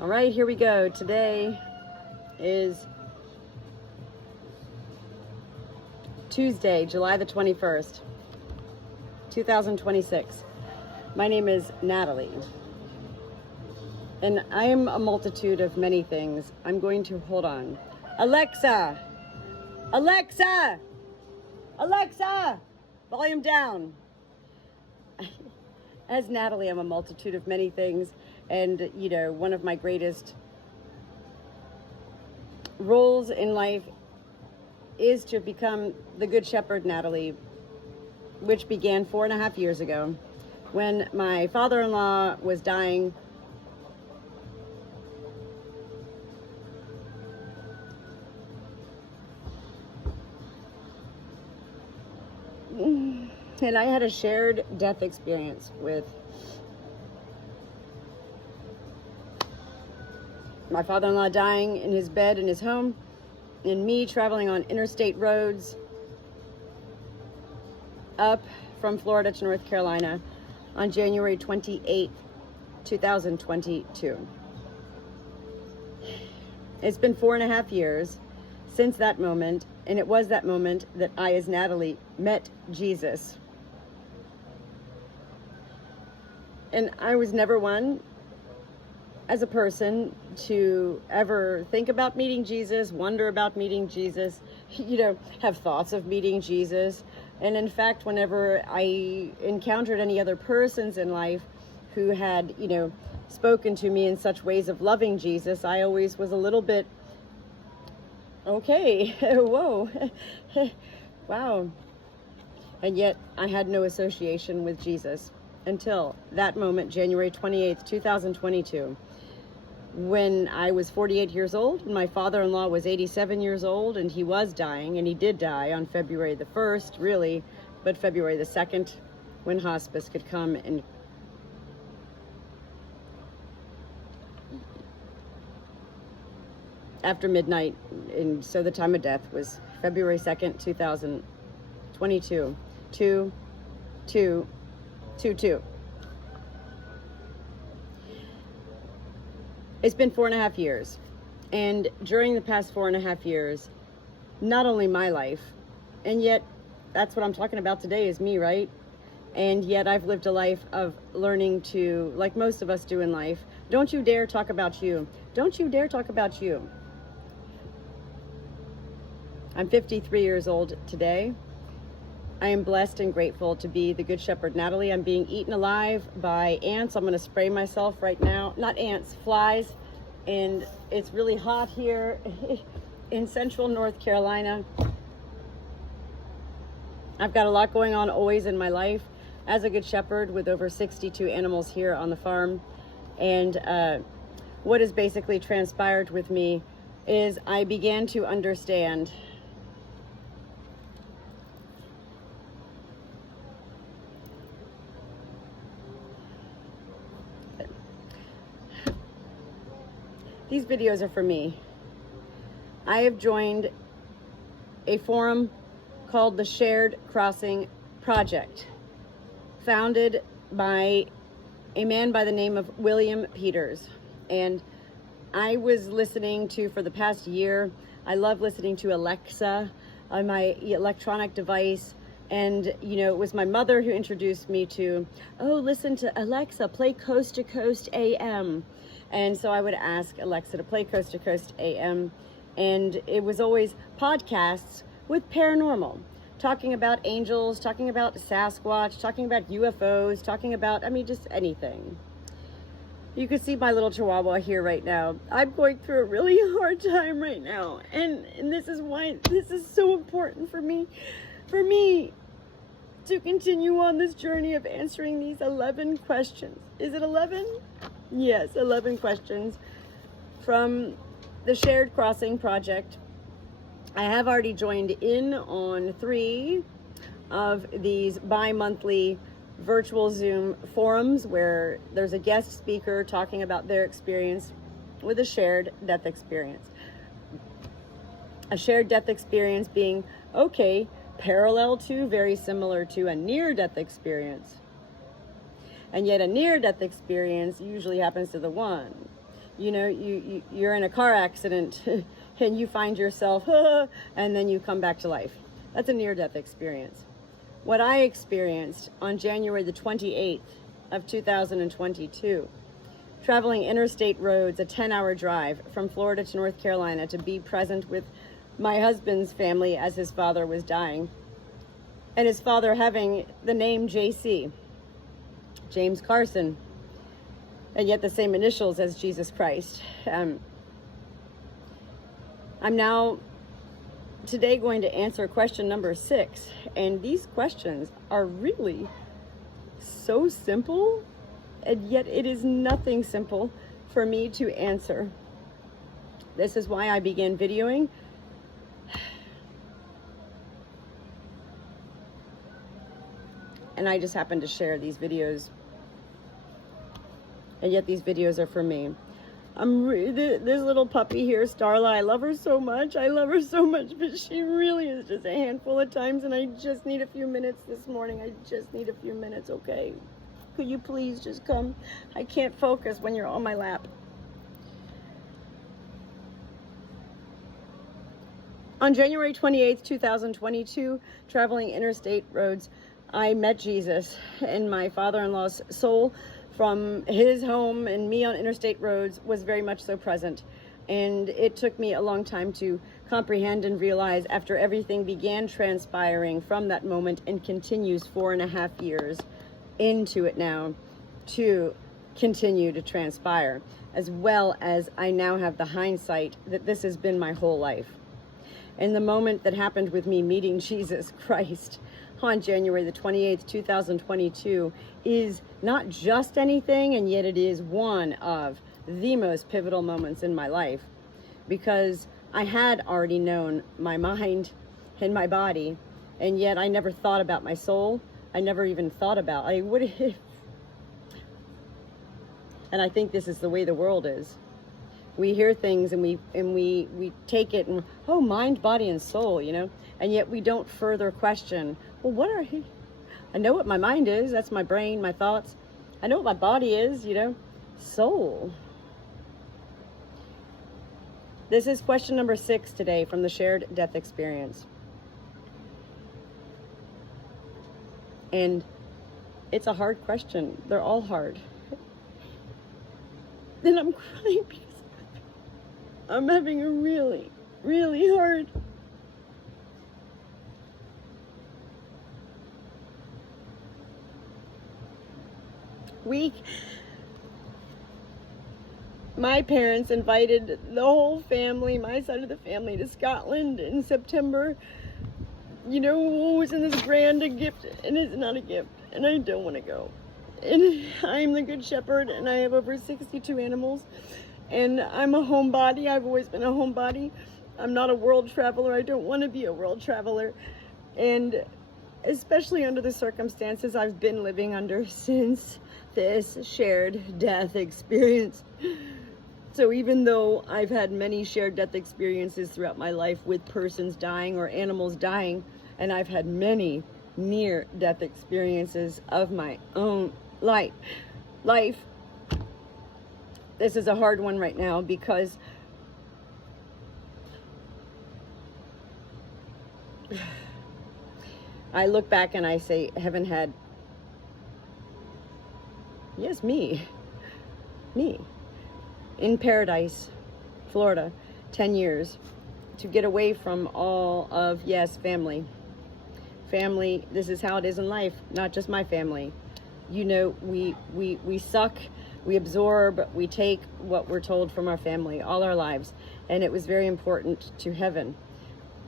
All right, here we go. Today is Tuesday, July the 21st, 2026. My name is Natalie, and I am a multitude of many things. I'm going to hold on. Alexa! Alexa! Alexa! Volume down. As Natalie, I'm a multitude of many things. And, one of my greatest roles in life is to become the Good Shepherd Natalie, which began 4.5 years ago when my father-in-law was dying. And I had a shared death experience with my father-in-law dying in his bed in his home, and me traveling on interstate roads up from Florida to North Carolina on January 28th, 2022. It's been 4.5 years since that moment, and it was that moment that I, as Natalie, met Jesus. And I was never one, as a person, to ever think about meeting Jesus, wonder about meeting Jesus, have thoughts of meeting Jesus. And in fact, whenever I encountered any other persons in life who had, spoken to me in such ways of loving Jesus, I always was a little bit, okay, whoa, wow. And yet I had no association with Jesus until that moment, January 28th, 2022. When I was 48 years old, my father-in-law was 87 years old, and he was dying, and he did die on February the 1st, really, but February the 2nd, when hospice could come and after midnight, and so the time of death was February 2nd, 2022, 2/2/22. It's been 4.5 years, and during the past 4.5 years, not only my life, and yet that's what I'm talking about today is me, right? And yet I've lived a life of learning to, like most of us do in life, don't you dare talk about you. Don't you dare talk about you. I'm 53 years old today. I am blessed and grateful to be the Good Shepherd Natalie. I'm being eaten alive by ants. I'm going to spray myself right now. Not ants, flies. And it's really hot here in central North Carolina. I've got a lot going on always in my life as a Good Shepherd with over 62 animals here on the farm. And what has basically transpired with me is I began to understand these videos are for me. I have joined a forum called the Shared Crossing Project, founded by a man by the name of William Peters. And I was listening to, for the past year, I love listening to Alexa on my electronic device. And, it was my mother who introduced me to, listen to Alexa, play Coast to Coast AM. And so I would ask Alexa to play Coast to Coast AM. And it was always podcasts with paranormal, talking about angels, talking about Sasquatch, talking about UFOs, talking about, just anything. You can see my little chihuahua here right now. I'm going through a really hard time right now. And this is why this is so important for me to continue on this journey of answering these 11 questions. Is it 11? Yes, 11 questions from the Shared Crossing Project. I have already joined in on 3 of these bi-monthly virtual Zoom forums where there's a guest speaker talking about their experience with a shared death experience. A shared death experience being, parallel to, very similar to a near-death experience. And yet a near-death experience usually happens to the one. you're in a car accident and you find yourself, and then you come back to life. That's a near-death experience. What I experienced on January the 28th of 2022, traveling interstate roads, a 10-hour drive from Florida to North Carolina to be present with my husband's family as his father was dying, and his father having the name JC, James Carson, and yet the same initials as Jesus Christ. I'm now today going to answer question number 6, and these questions are really so simple, and yet it is nothing simple for me to answer. This is why I began videoing. And I just happen to share these videos, and yet these videos are for me. This little puppy here, Starla, I love her so much. I love her so much, but she really is just a handful at times, and I just need a few minutes this morning. I just need a few minutes, okay? Could you please just come? I can't focus when you're on my lap. On January 28th, 2022, traveling interstate roads, I met Jesus, and my father-in-law's soul from his home and me on interstate roads was very much so present. And it took me a long time to comprehend and realize, after everything began transpiring from that moment and continues 4.5 years into it now, to continue to transpire, as well as I now have the hindsight that this has been my whole life. And the moment that happened with me meeting Jesus Christ on January the 28th, 2022 is not just anything, and yet it is one of the most pivotal moments in my life, because I had already known my mind and my body, and yet I never thought about my soul. I never even thought about, and I think this is the way the world is. We hear things and we take it and, oh, mind, body, and soul, and yet we don't further question, well, what are he? I know what my mind is. That's my brain, my thoughts. I know what my body is, soul. This is question number 6 today from the Shared Death Experience. And it's a hard question. They're all hard. Then I'm crying because I'm having a really, really hard week. My parents invited the whole family, my side of the family, to Scotland in September. It was in this grand gift, and it's not a gift, and I don't want to go. And I'm the Good Shepherd, and I have over 62 animals, and I'm a homebody. I've always been a homebody. I'm not a world traveler. I don't want to be a world traveler. And especially under the circumstances I've been living under since this shared death experience. So even though I've had many shared death experiences throughout my life with persons dying or animals dying, and I've had many near-death experiences of my own life, this is a hard one right now, because I look back and I say, heaven had, yes, me, in paradise, Florida, 10 years, to get away from all of, yes, family. This is how it is in life, not just my family. We suck, we absorb, we take what we're told from our family all our lives. And it was very important to heaven,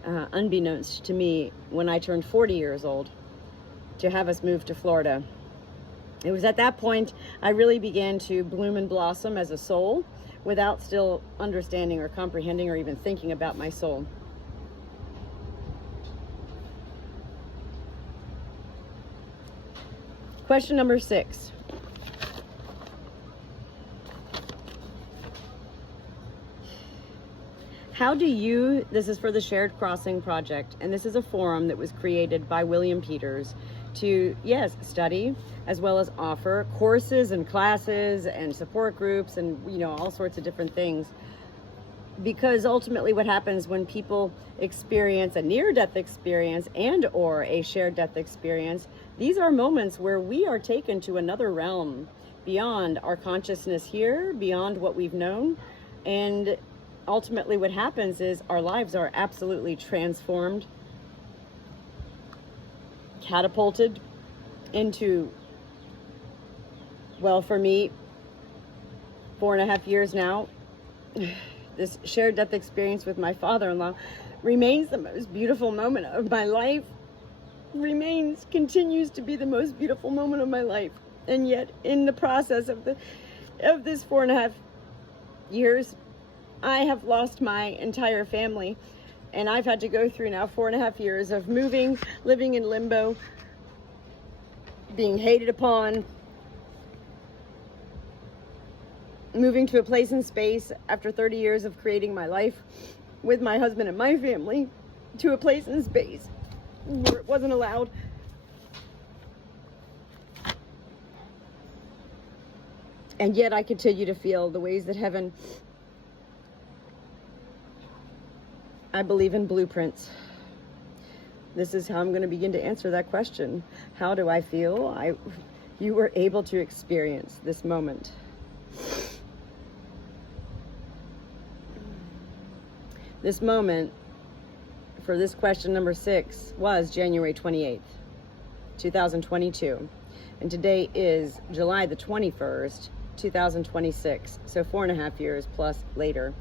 unbeknownst to me, when I turned 40 years old, to have us move to Florida. It was at that point I really began to bloom and blossom as a soul, without still understanding or comprehending or even thinking about my soul. Question number 6. How do you, this is for the Shared Crossing Project, and this is a forum that was created by William Peters to, yes, study, as well as offer courses and classes and support groups and, you know, all sorts of different things. Because ultimately what happens when people experience a near-death experience and or a shared death experience, these are moments where we are taken to another realm beyond our consciousness here, beyond what we've known. And ultimately what happens is our lives are absolutely transformed, catapulted into, well, for me, 4.5 years now, this shared death experience with my father-in-law remains the most beautiful moment of my life, continues to be the most beautiful moment of my life. And yet in the process of this 4.5 years, I have lost my entire family. And I've had to go through now 4.5 years of moving, living in limbo, being hated upon, moving to a place in space after 30 years of creating my life with my husband and my family, to a place in space where it wasn't allowed. And yet I continue to feel the ways that heaven, I believe in blueprints. This is how I'm going to begin to answer that question. How do I feel? You were able to experience this moment. This moment for this question number 6 was January 28th, 2022. And today is July the 21st, 2026. So 4.5 years plus later.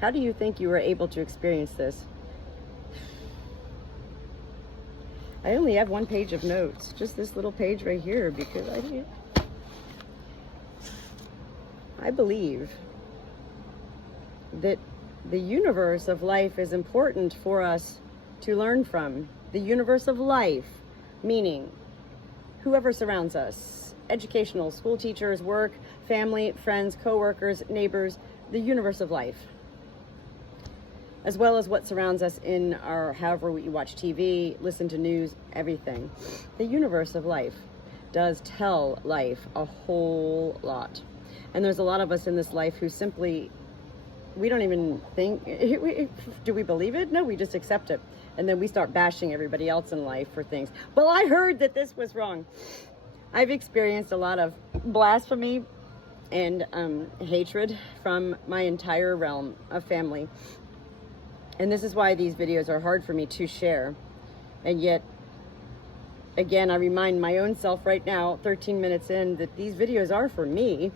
How do you think you were able to experience this? I only have one page of notes, just this little page right here, because I believe that the universe of life is important for us to learn from. The universe of life, meaning whoever surrounds us, educational, school teachers, work, family, friends, co-workers, neighbors, the universe of life, as well as what surrounds us in our, however we watch TV, listen to news, everything. The universe of life does tell life a whole lot. And there's a lot of us in this life who simply, we don't even think, do we believe it? No, we just accept it. And then we start bashing everybody else in life for things. Well, I heard that this was wrong. I've experienced a lot of blasphemy and hatred from my entire realm of family. And this is why these videos are hard for me to share. And yet, again, I remind my own self right now, 13 minutes in, that these videos are for me.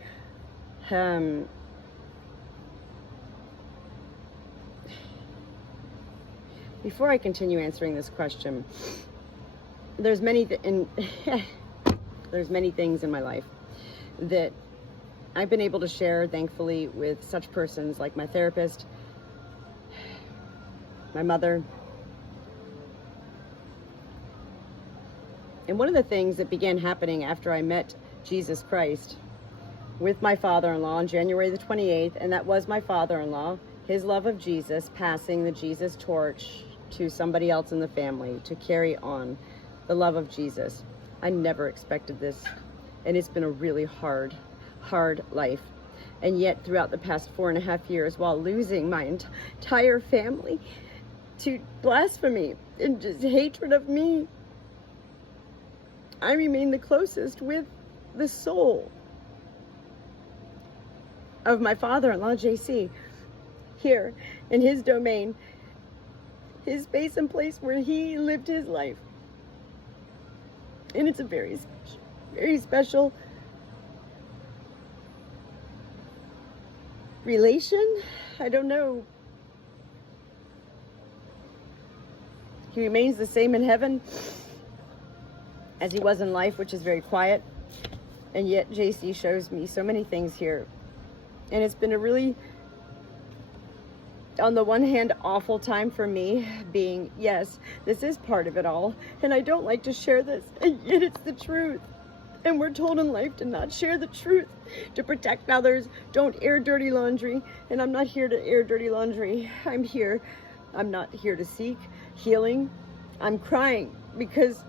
Before I continue answering this question, there's many things in my life that I've been able to share, thankfully, with such persons like my therapist, my mother. And one of the things that began happening after I met Jesus Christ with my father-in-law on January the 28th, and that was my father-in-law, his love of Jesus, passing the Jesus torch to somebody else in the family to carry on the love of Jesus. I never expected this, and it's been a really hard life. And yet throughout the past 4.5 years, while losing my entire family to blasphemy and just hatred of me, I remain the closest with the soul of my father-in-law, JC, here in his domain, his space and place where he lived his life. And it's a very special relation. I don't know. He remains the same in heaven as he was in life, which is very quiet. And yet JC shows me so many things here. And it's been a really, on the one hand, awful time for me, being, yes, this is part of it all. And I don't like to share this, and yet it's the truth. And we're told in life to not share the truth, to protect others, don't air dirty laundry. And I'm not here to air dirty laundry. I'm here I'm not here to seek healing. I'm crying because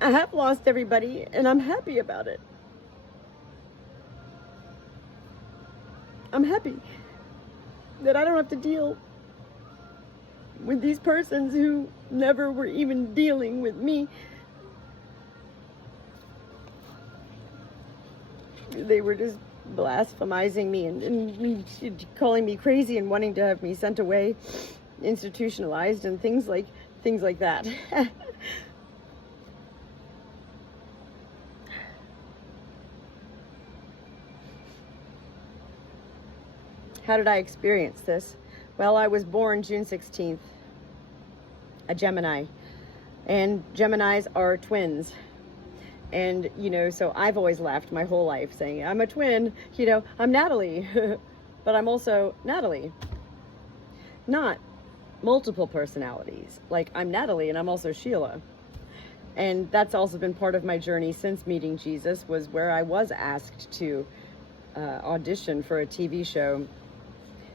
I have lost everybody, and I'm happy about it. I'm happy that I don't have to deal with these persons who never were even dealing with me. They were just blasphemizing me and calling me crazy and wanting to have me sent away, institutionalized, and things like that. How did I experience this? Well, I was born June 16th, a Gemini, and Geminis are twins. And, so I've always laughed my whole life saying, I'm a twin, I'm Natalie, but I'm also Natalie. Not multiple personalities. Like, I'm Natalie and I'm also Sheila. And that's also been part of my journey since meeting Jesus, was where I was asked to audition for a TV show.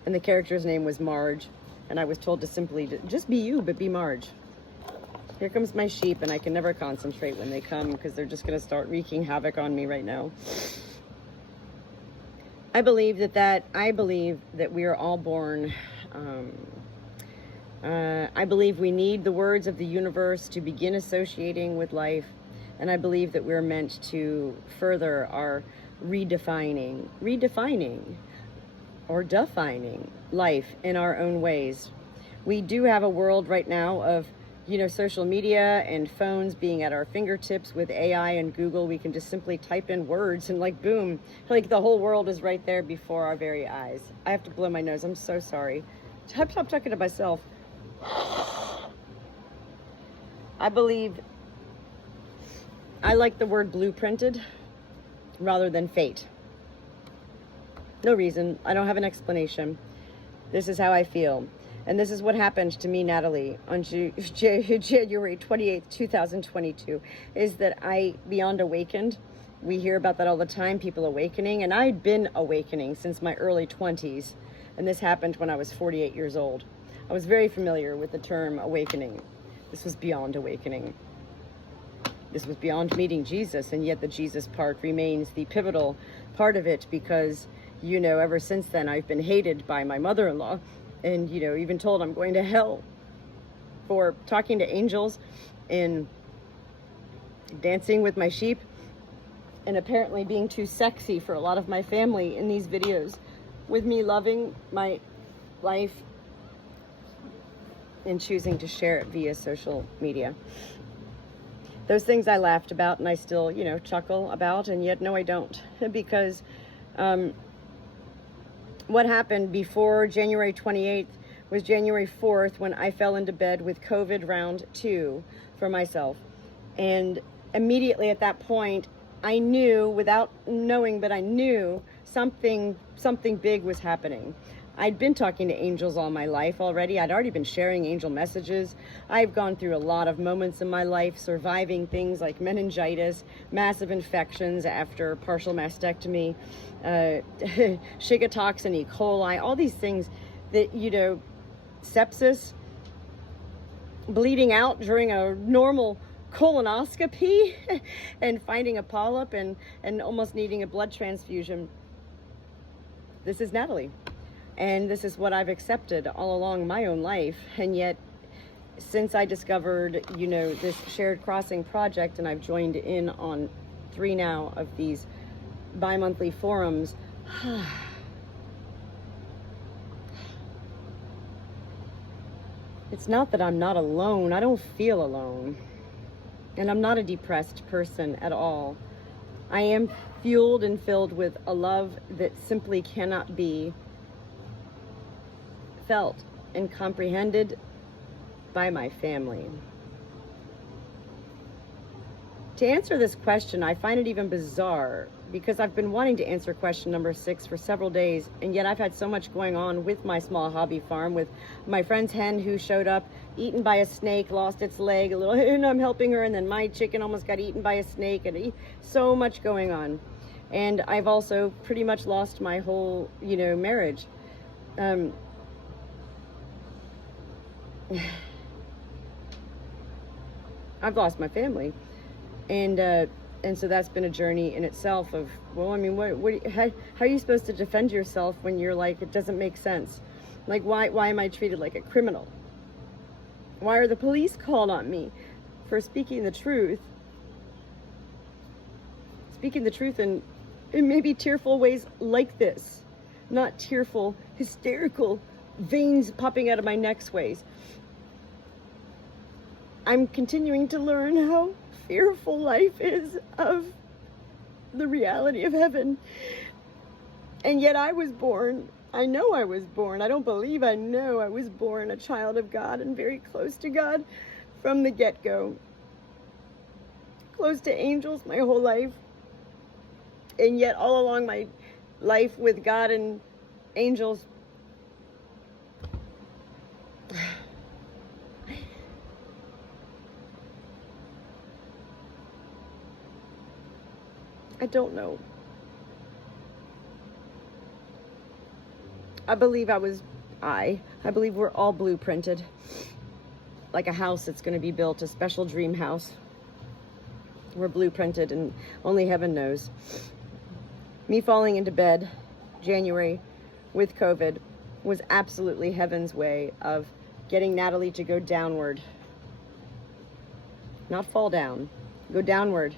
And the character's name was Marge. And I was told to simply just be you, but be Marge. Here comes my sheep, and I can never concentrate when they come because they're just going to start wreaking havoc on me right now. I believe that we are all born. I believe we need the words of the universe to begin associating with life. And I believe that we're meant to further our redefining or defining life in our own ways. We do have a world right now of, social media and phones being at our fingertips with AI and Google. We can just simply type in words and boom, the whole world is right there before our very eyes. I have to blow my nose. I'm so sorry. Stop talking to myself. I believe I like the word blueprinted rather than fate. No reason. I don't have an explanation. This is how I feel. And this is what happened to me, Natalie, on January 28th, 2022, is that I, beyond awakened, we hear about that all the time, people awakening, and I'd been awakening since my early 20s, and this happened when I was 48 years old. I was very familiar with the term awakening. This was beyond awakening. This was beyond meeting Jesus, and yet the Jesus part remains the pivotal part of it because, ever since then, I've been hated by my mother-in-law and, even told I'm going to hell for talking to angels and dancing with my sheep and apparently being too sexy for a lot of my family in these videos, with me loving my life and choosing to share it via social media. Those things I laughed about and I still, chuckle about, and yet no, I don't, because what happened before January 28th was January 4th when I fell into bed with COVID round 2 for myself. And immediately at that point, I knew, without knowing, but I knew something big was happening. I'd been talking to angels all my life already. I'd already been sharing angel messages. I've gone through a lot of moments in my life, surviving things like meningitis, massive infections after partial mastectomy, Shiga toxin, E. coli, all these things that, sepsis, bleeding out during a normal colonoscopy and finding a polyp and almost needing a blood transfusion. This is Natalie. And this is what I've accepted all along my own life. And yet, since I discovered, this shared crossing project, and I've joined in on 3 now of these bi-monthly forums, it's not that I'm not alone. I don't feel alone. And I'm not a depressed person at all. I am fueled and filled with a love that simply cannot be felt and comprehended by my family. To answer this question, I find it even bizarre because I've been wanting to answer question number 6 for several days, and yet I've had so much going on with my small hobby farm, with my friend's hen who showed up, eaten by a snake, lost its leg and I'm helping her, and then my chicken almost got eaten by a snake, and so much going on. And I've also pretty much lost my whole, marriage. I've lost my family, and so that's been a journey in itself. Of, well, I mean, how are you supposed to defend yourself when you're like, it doesn't make sense? Like, why am I treated like a criminal? Why are the police called on me for speaking the truth? Speaking the truth in maybe tearful ways like this, not tearful, hysterical, veins popping out of my neck ways. I'm continuing to learn how fearful life is of the reality of heaven. And yet I was born. I know I was born. I don't believe I know I was born a child of God and very close to God from the get-go. Close to angels my whole life. And yet all along my life with God and angels, I don't know. I believe I believe we're all blueprinted. Like a house that's going to be built, a special dream house. We're blueprinted, and only heaven knows. Me falling into bed January with COVID was absolutely heaven's way of getting Natalie to go downward. Not fall down, go downward.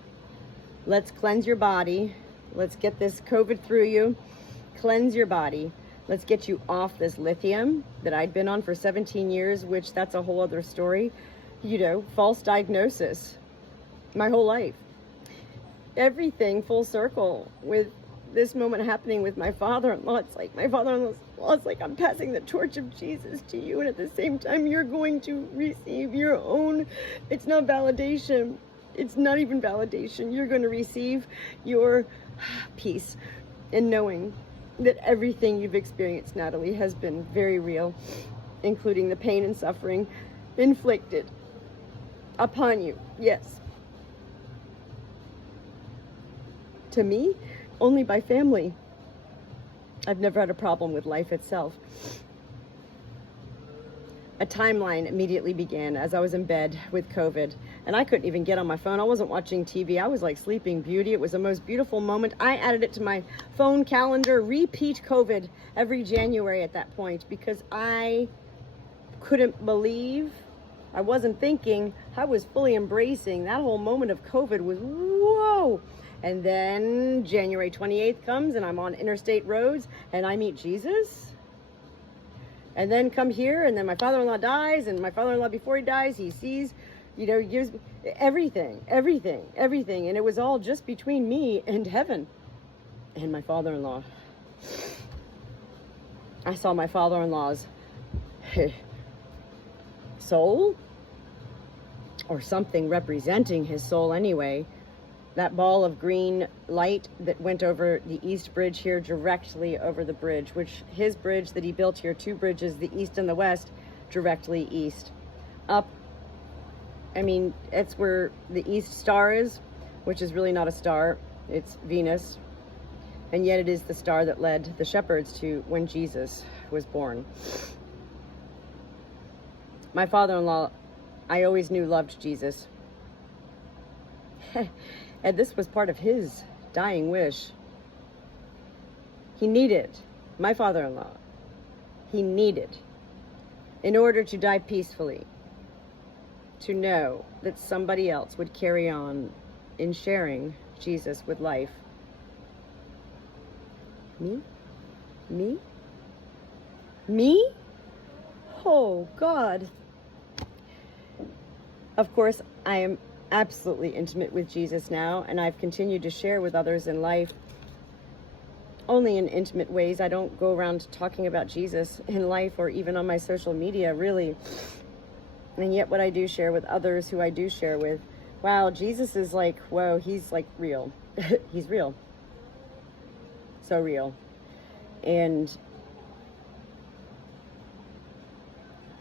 Let's cleanse your body. Let's get this COVID through you. Cleanse your body. Let's get you off this lithium that I'd been on for 17 years, which that's a whole other story. False diagnosis. My whole life. Everything full circle with this moment happening with my father-in-law. It's like my father-in-law is like, I'm passing the torch of Jesus to you, and at the same time you're going to receive your own. It's not validation. It's not even validation. You're going to receive your peace in knowing that everything you've experienced, Natalie, has been very real, including the pain and suffering inflicted upon you. Yes. To me, only by family. I've never had a problem with life itself. A timeline immediately began as I was in bed with COVID, and I couldn't even get on my phone. I wasn't watching TV. I was like Sleeping Beauty. It was the most beautiful moment. I added it to my phone calendar, repeat COVID every January at that point, because I couldn't believe, I wasn't thinking, I was fully embracing that whole moment of COVID was whoa. And then January 28th comes and I'm on interstate roads and I meet Jesus. And then come here, and then my father-in-law dies, and my father-in-law, before he dies, he sees, he gives me everything. And it was all just between me and heaven and my father-in-law. I saw my father-in-law's soul, or something representing his soul anyway. That ball of green light that went over the East Bridge here, directly over the bridge, which his bridge that he built here, 2 bridges, the East and the West, directly east. Up, it's where the East Star is, which is really not a star, it's Venus. And yet it is the star that led the shepherds to when Jesus was born. My father-in-law, I always knew, loved Jesus. And this was part of his dying wish. He needed, my father-in-law, he needed, in order to die peacefully, to know that somebody else would carry on in sharing Jesus with life. Me? Oh, God. Of course, I am absolutely intimate with Jesus now, and I've continued to share with others in life, only in intimate ways. I don't go around talking about Jesus in life or even on my social media, really. And yet what I do share with others who I do share with, wow, Jesus is like, whoa, he's like real. He's real. So real. And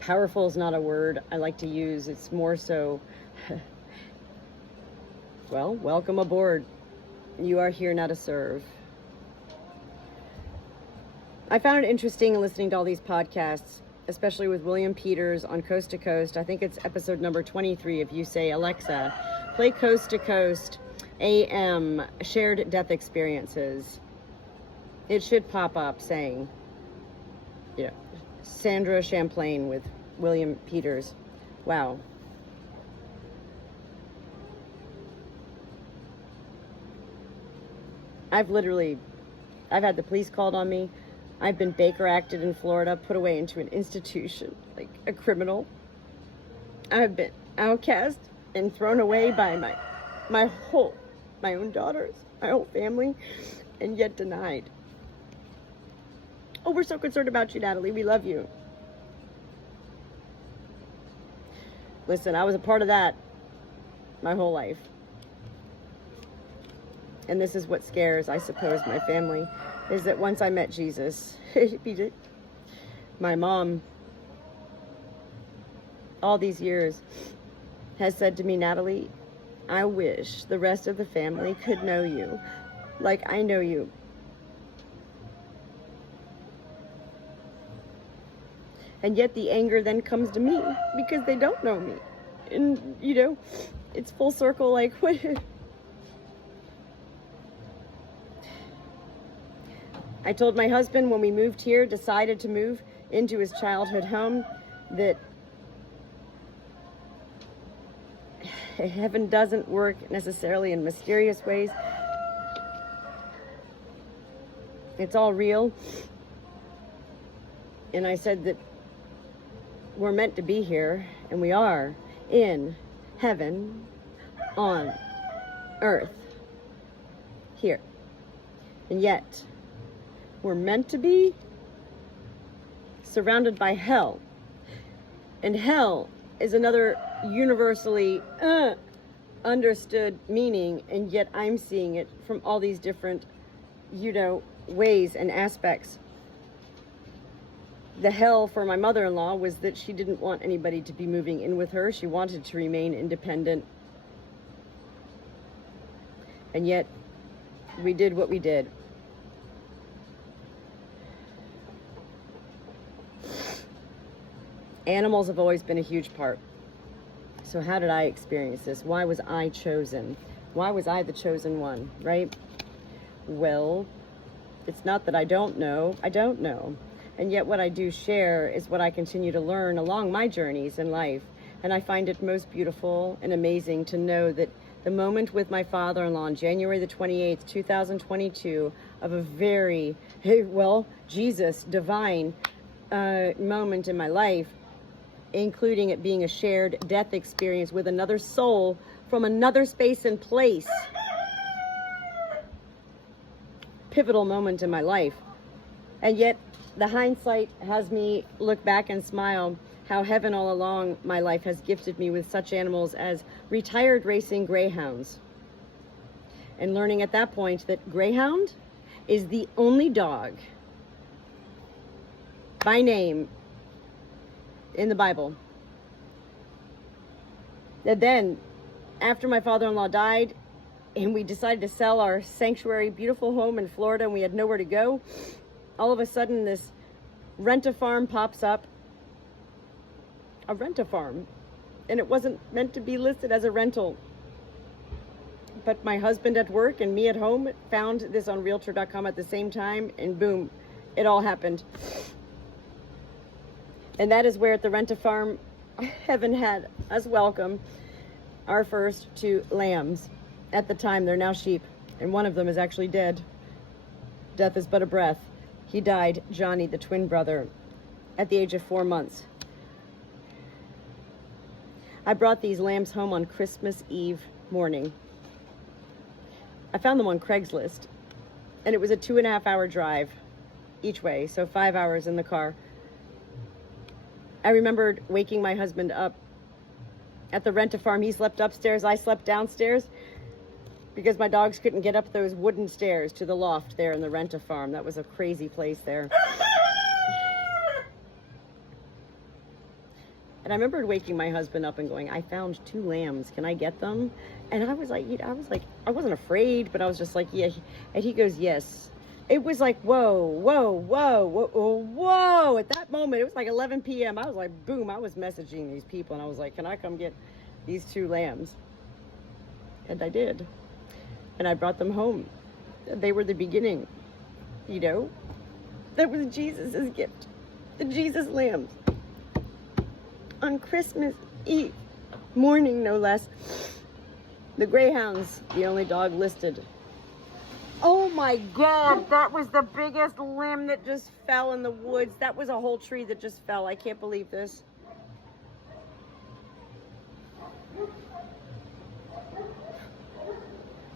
powerful is not a word I like to use. It's more so, well, welcome aboard. You are here now to serve. I found it interesting listening to all these podcasts, especially with William Peters on Coast to Coast. I think it's episode number 23. If you say, Alexa, play Coast to Coast AM Shared Death Experiences, it should pop up saying, Sandra Champlain with William Peters. Wow. I've had the police called on me. I've been Baker acted in Florida, put away into an institution like a criminal. I've been outcast and thrown away by my own daughters, my whole family, and yet denied. Oh, we're so concerned about you, Natalie. We love you. Listen, I was a part of that my whole life. And this is what scares, I suppose, my family, is that once I met Jesus, my mom, all these years, has said to me, Natalie, I wish the rest of the family could know you like I know you. And yet the anger then comes to me because they don't know me. And, it's full circle, like, what? I told my husband when we moved here, decided to move into his childhood home, that heaven doesn't work necessarily in mysterious ways. It's all real. And I said that we're meant to be here, and we are in heaven on earth here. And yet, we're meant to be surrounded by hell. And hell is another universally understood meaning, and yet I'm seeing it from all these different, ways and aspects. The hell for my mother-in-law was that she didn't want anybody to be moving in with her. She wanted to remain independent. And yet, we did what we did. Animals have always been a huge part. So how did I experience this? Why was I chosen? Why was I the chosen one, right? Well, it's not that I don't know. I don't know. And yet what I do share is what I continue to learn along my journeys in life. And I find it most beautiful and amazing to know that the moment with my father-in-law on January the 28th, 2022, of a very, Jesus, divine moment in my life, including it being a shared death experience with another soul from another space and place. Pivotal moment in my life. And yet, the hindsight has me look back and smile how heaven all along my life has gifted me with such animals as retired racing greyhounds. And learning at that point that greyhound is the only dog by name in the Bible. And then, after my father-in-law died, and we decided to sell our sanctuary, beautiful home in Florida, and we had nowhere to go, all of a sudden this rent-a-farm pops up. A rent-a-farm. And it wasn't meant to be listed as a rental. But my husband at work and me at home found this on Realtor.com at the same time, and boom, it all happened. And that is where at the rent-a-farm, heaven had us welcome our first two lambs. At the time, they're now sheep, and one of them is actually dead. Death is but a breath. He died, Johnny, the twin brother, at the age of 4 months. I brought these lambs home on Christmas Eve morning. I found them on Craigslist, and it was a 2.5-hour drive each way, so 5 hours in the car. I remembered waking my husband up at the rent-a-farm. He slept upstairs, I slept downstairs, because my dogs couldn't get up those wooden stairs to the loft there in the rent-a-farm. That was a crazy place there. And I remember waking my husband up and going, I found 2 lambs. Can I get them? And I was like, I wasn't afraid, but I was just like, yeah. And he goes, yes. It was like, whoa, whoa, whoa, whoa, whoa. At that moment, it was like 11 p.m. I was like, boom, I was messaging these people. And I was like, can I come get these 2 lambs? And I did. And I brought them home. They were the beginning, you know. That was Jesus' gift. The Jesus lambs. On Christmas Eve morning, no less. The greyhounds, the only dog listed. Oh my God, that was the biggest limb that just fell in the woods. That was a whole tree that just fell. I can't believe this.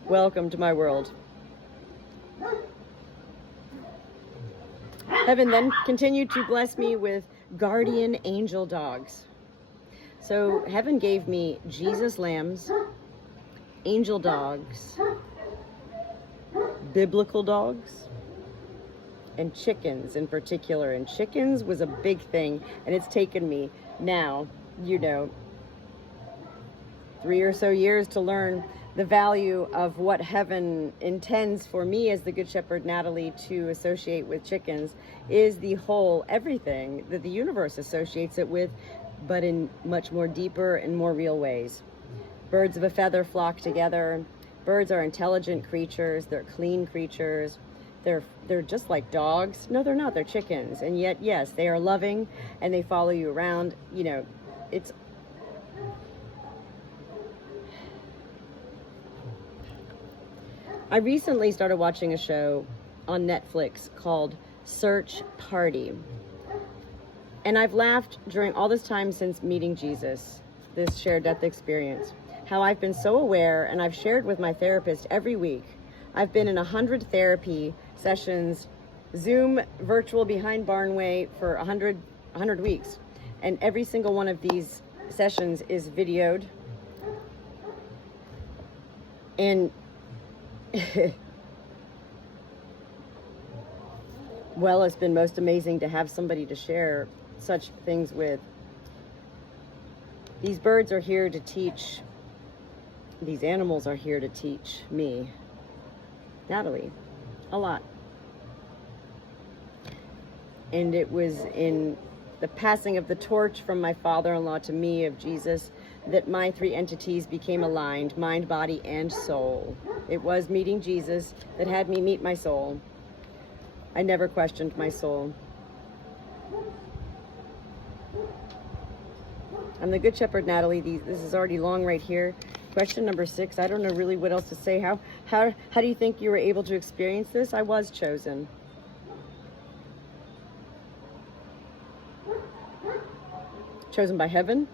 Welcome to my world. Heaven then continued to bless me with guardian angel dogs. So heaven gave me Jesus lambs, angel dogs, biblical dogs, and chickens in particular. And chickens was a big thing, and it's taken me now, 3 or so years to learn the value of what heaven intends for me as the Good Shepherd Natalie to associate with chickens is the whole everything that the universe associates it with, but in much more deeper and more real ways. Birds of a feather flock together. Birds are intelligent creatures. They're clean creatures. They're just like dogs. No, they're not. They're chickens. And yet, yes, they are loving and they follow you around. It's I recently started watching a show on Netflix called Search Party. And I've laughed during all this time since meeting Jesus, this shared death experience, how I've been so aware, and I've shared with my therapist every week. I've been in 100 therapy sessions, Zoom, virtual, behind Barnway for 100 weeks. And every single one of these sessions is videoed. And well, it's been most amazing to have somebody to share such things with. These birds are here to teach, these animals are here to teach me, Natalie, a lot. And it was in the passing of the torch from my father-in-law to me of Jesus that my 3 entities became aligned, mind, body, and soul. It was meeting Jesus that had me meet my soul. I never questioned my soul. I'm the Good Shepherd Natalie. This is already long right here. Question number 6. I don't know really what else to say. How do you think you were able to experience this? I was chosen. Chosen by heaven,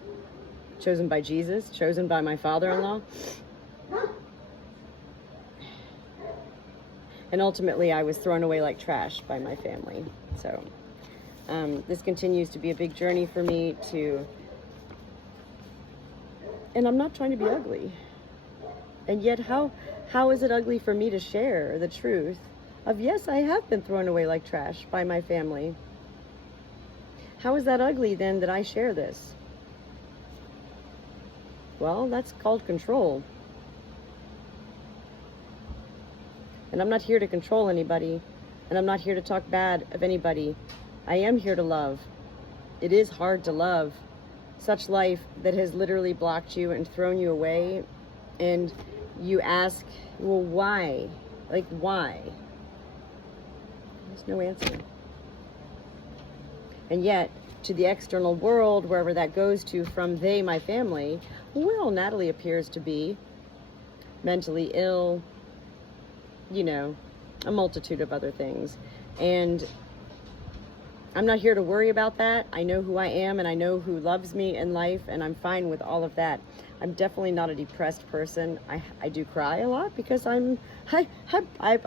chosen by Jesus, chosen by my father-in-law. And ultimately, I was thrown away like trash by my family. So this continues to be a big journey for me and I'm not trying to be ugly. And yet, how is it ugly for me to share the truth of, yes, I have been thrown away like trash by my family? How is that ugly then that I share this? Well, that's called control. And I'm not here to control anybody, and I'm not here to talk bad of anybody. I am here to love. It is hard to love such life that has literally blocked you and thrown you away, and you ask, well, why? Like, why? There's no answer. And yet, to the external world, wherever that goes to from they, my family, well, Natalie appears to be mentally ill, a multitude of other things. And I'm not here to worry about that. I know who I am, and I know who loves me in life, and I'm fine with all of that. I'm definitely not a depressed person. I do cry a lot because I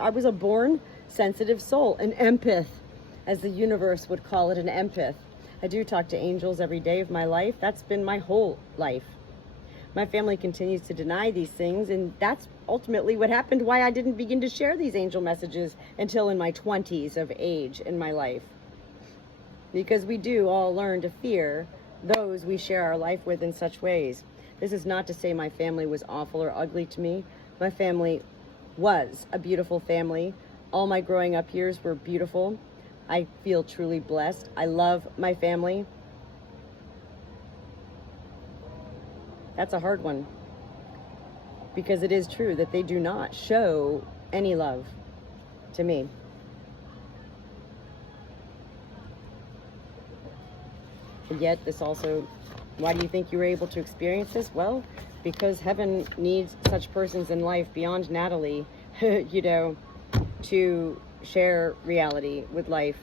was a born sensitive soul, an empath, as the universe would call it, an empath. I do talk to angels every day of my life. That's been my whole life. My family continues to deny these things, and that's ultimately what happened, why I didn't begin to share these angel messages until in my 20s of age in my life. Because we do all learn to fear those we share our life with in such ways. This is not to say my family was awful or ugly to me. My family was a beautiful family. All my growing up years were beautiful. I feel truly blessed. I love my family. That's a hard one, because it is true that they do not show any love to me. And yet this also, why do you think you were able to experience this? Well, because heaven needs such persons in life beyond Natalie, you know, to share reality with life,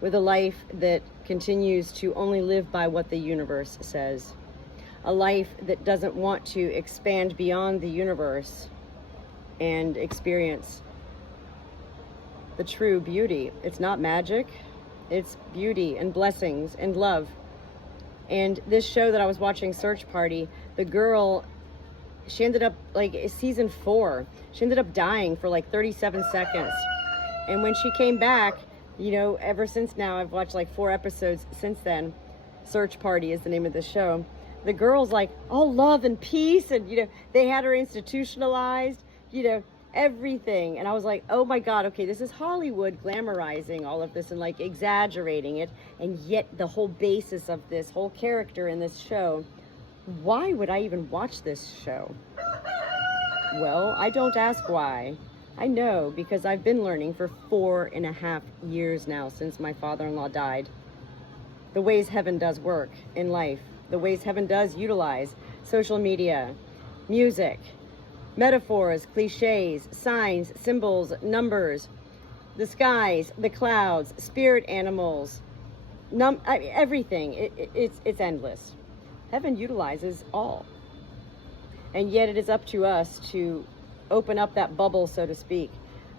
with a life that continues to only live by what the universe says. A life that doesn't want to expand beyond the universe and experience the true beauty. It's not magic, it's beauty and blessings and love. And this show that I was watching, Search Party, the girl, she ended up, like, season 4, she ended up dying for like 37 seconds. And when she came back, you know, ever since now, I've watched like 4 episodes since then. Search Party is the name of the show. The girl's like, oh, love and peace. And, you know, they had her institutionalized, you know, everything. And I was like, oh my God, okay, this is Hollywood glamorizing all of this and like exaggerating it. And yet the whole basis of this whole character in this show, why would I even watch this show? Well, I don't ask why. I know, because I've been learning for 4.5 years now since my father-in-law died. The ways heaven does work in life. The ways heaven does utilize social media, music, metaphors, cliches, signs, symbols, numbers, the skies, the clouds, spirit animals, everything. It's endless. Heaven utilizes all. And yet it is up to us to open up that bubble, so to speak.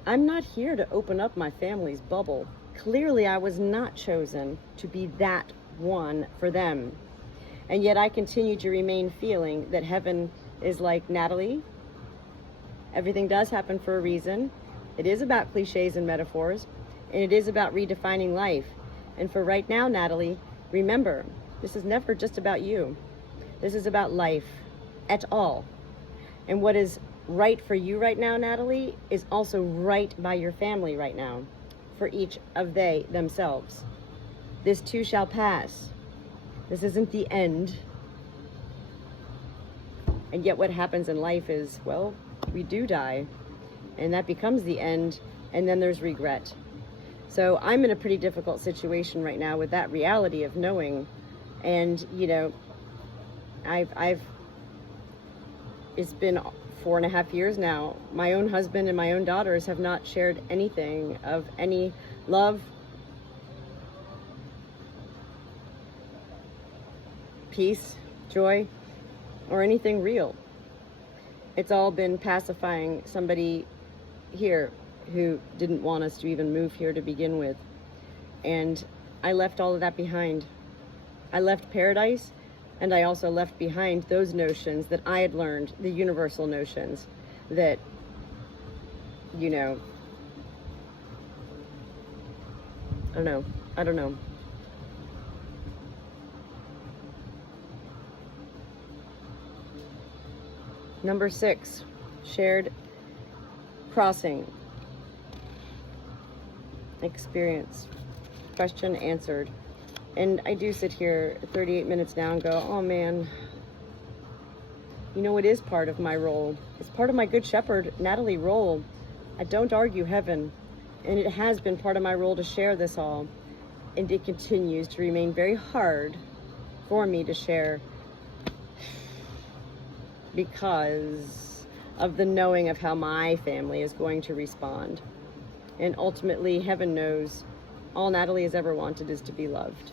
I'm not here to open up my family's bubble. Clearly, I was not chosen to be that one for them. And yet I continue to remain feeling that heaven is like, Natalie, everything does happen for a reason. It is about cliches and metaphors, and it is about redefining life. And for right now, Natalie, remember, this is never just about you. This is about life at all. And what is right for you right now, Natalie, is also right by your family right now, for each of they themselves. This too shall pass. This isn't the end. And yet what happens in life is, well, we do die, and that becomes the end, and then there's regret. So I'm in a pretty difficult situation right now with that reality of knowing. And, you know, it's been 4.5 years now. My own husband and my own daughters have not shared anything of any love, peace, joy, or anything real. It's all been pacifying somebody here who didn't want us to even move here to begin with. And I left all of that behind. I left paradise, and I also left behind those notions that I had learned, the universal notions that, you know, I don't know. Number 6, shared crossing experience. Question answered. And I do sit here 38 minutes now and go, oh man, you know, it is part of my role. It's part of my Good Shepherd Natalie role. I don't argue heaven. And it has been part of my role to share this all. And it continues to remain very hard for me to share, because of the knowing of how my family is going to respond. And ultimately, heaven knows, all Natalie has ever wanted is to be loved.